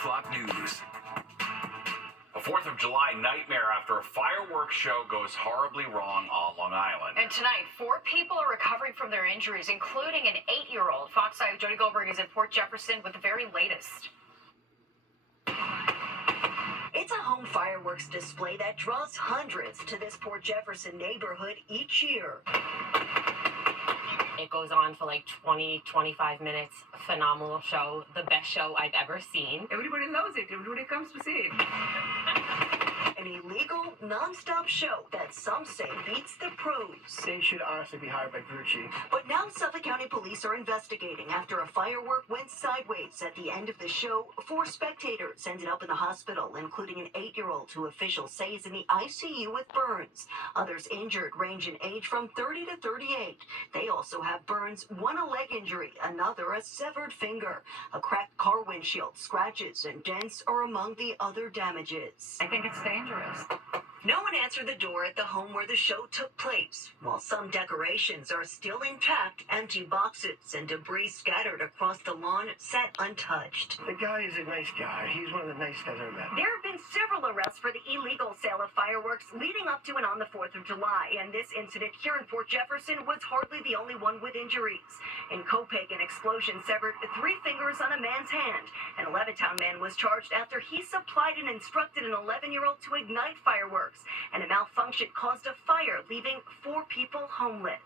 o'clock news. A 4th of July nightmare after a fireworks show goes horribly wrong on Long Island. And tonight, 4 people are recovering from their injuries, including an 8-year-old. Fox 5 Jody Goldberg is in Port Jefferson with the very latest. It's a home fireworks display that draws hundreds to this Port Jefferson neighborhood each year. It goes on for like 20, 25 minutes. Phenomenal show. The best show I've ever seen. Everybody loves it. Everybody comes to see it. An illegal, non-stop show that some say beats the pros. They should honestly be hired by Gucci. But now Suffolk County Police are investigating after a firework went sideways at the end of the show. 4 spectators ended up in the hospital, including an 8-year-old who officials say is in the ICU with burns. Others injured range in age from 30 to 38. They also have burns, one a leg injury, another a severed finger. A cracked car windshield, scratches, and dents are among the other damages. I think it's dangerous. No one answered the door at the home where the show took place. While some decorations are still intact, empty boxes and debris scattered across the lawn sat untouched. The guy is a nice guy. He's one of the nice guys I ever met. There have been several arrests for the illegal sale of fireworks leading up to and on the 4th of July, and this incident here in Port Jefferson was hardly the only one with injuries. In Copeg, an explosion severed 3 fingers on a man's hand. An 11-town man was charged after he supplied and instructed an 11-year-old to ignite fireworks, and a malfunction caused a fire, leaving 4 people homeless.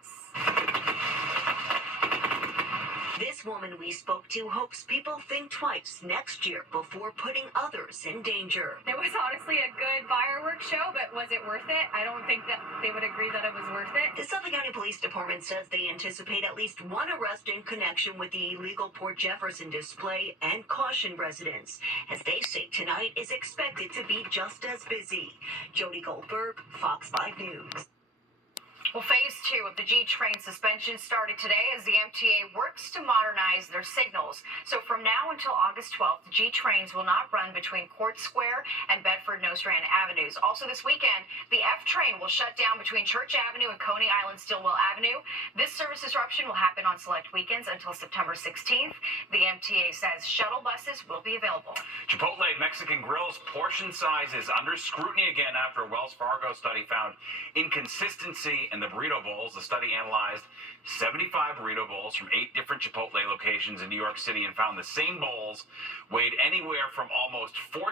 This woman we spoke to hopes people think twice next year before putting others in danger. It was honestly a good fireworks show, but was it worth it? I don't think that they would agree that it was worth it. The Suffolk County Police Department says they anticipate at least 1 arrest in connection with the illegal Port Jefferson display and caution residents, as they say tonight is expected to be just as busy. Jody Goldberg, Fox 5 News. Well, phase 2 of the G train suspension started today as the MTA works to modernize their signals. So from now until August 12th, the G trains will not run between Court Square and Bedford-Nostrand Avenues. Also this weekend, the F train will shut down between Church Avenue and Coney Island-Stillwell Avenue. This service disruption will happen on select weekends until September 16th. The MTA says shuttle buses will be available. Chipotle Mexican Grill's portion size is under scrutiny again after a Wells Fargo study found inconsistency in the burrito bowls. The study analyzed 75 burrito bowls from 8 different Chipotle locations in New York City and found the same bowls weighed anywhere from almost 14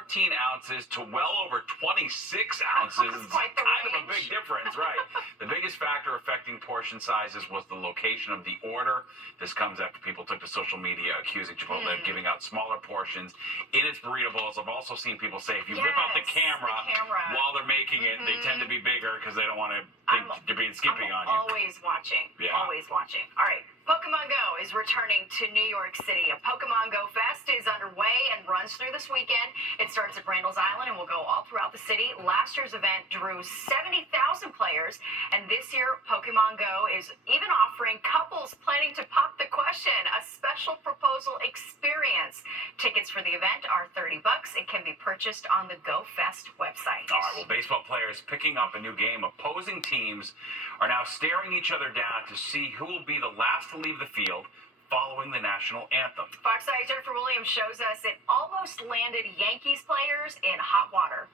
ounces to well over 26 ounces. It's quite the kind of a range. big difference, right? The biggest factor affecting portion sizes was the location of the order. This comes after people took to social media accusing Chipotle of giving out smaller portions in its burrito bowls. I've also seen people say if you whip out the camera while they're making it, they tend to be bigger because they don't want to think they're being skimping on you. Always watching. Yeah. Always watching. All right. Pokemon Go is returning to New York City. A Pokemon Go Fest is underway and runs through this weekend. It starts at Randall's Island and will go all throughout the city. Last year's event drew 70,000 players, and this year Pokemon Go is even offering couples planning to pop the question a special proposal experience. Tickets for the event are $30. It can be purchased on the Go Fest website. All right, well, baseball players picking up a new game. Opposing teams are now staring each other down to see who will be the last to leave the field following the national anthem. Fox 5 Jennifer Williams shows us it almost landed Yankees players in hot water.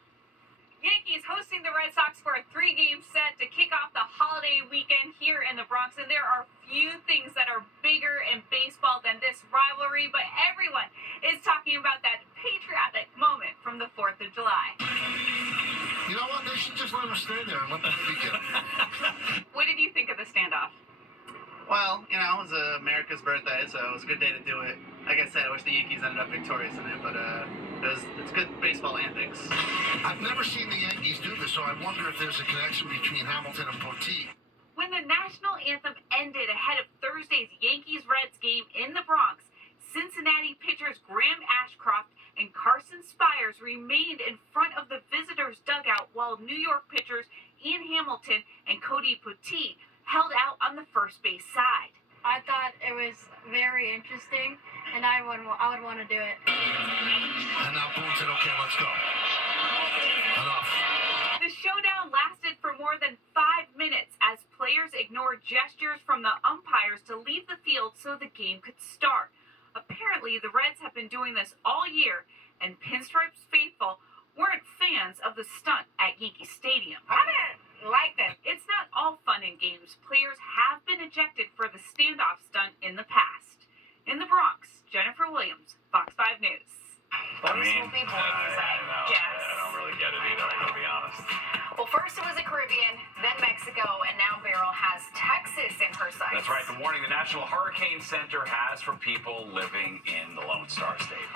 Yankees hosting the Red Sox for a 3-game set to kick off the holiday weekend here in the Bronx. And there are few things that are bigger in baseball than this rivalry, but everyone is talking about that patriotic moment from the 4th of July. You know what? They should just let them stay there and let them begin. What did you think of the standoff? Well, you know, it was America's birthday, so it was a good day to do it. Like I said, I wish the Yankees ended up victorious in it, but it's good baseball antics. I've never seen the Yankees do this, so I wonder if there's a connection between Hamilton and Poteet. When the national anthem ended ahead of Thursday's Yankees-Reds game in the Bronx, Cincinnati pitchers Graham Ashcroft and Carson Spires remained in front of the visitors' dugout while New York pitchers Ian Hamilton and Cody Poteet held out on the first base side. I thought it was very interesting, and I would want to do it. And now Boone said, okay, let's go. Enough. The showdown lasted for more than 5 minutes as players ignored gestures from the umpires to leave the field so the game could start. Apparently, the Reds have been doing this all year, and Pinstripes faithful weren't fans of the stunt at Yankee Stadium. I didn't like that. It's not all fun and games. Players have been ejected for the standoff stunt in the past. In the Bronx, Jennifer Williams, Fox 5 News. Boys will be boys, I guess. I don't really get it either, I gotta be honest. Well, first it was the Caribbean, then Mexico, and now Beryl has Texas in her sights. That's right. The warning the National Hurricane Center has for people living in the Lone Star State.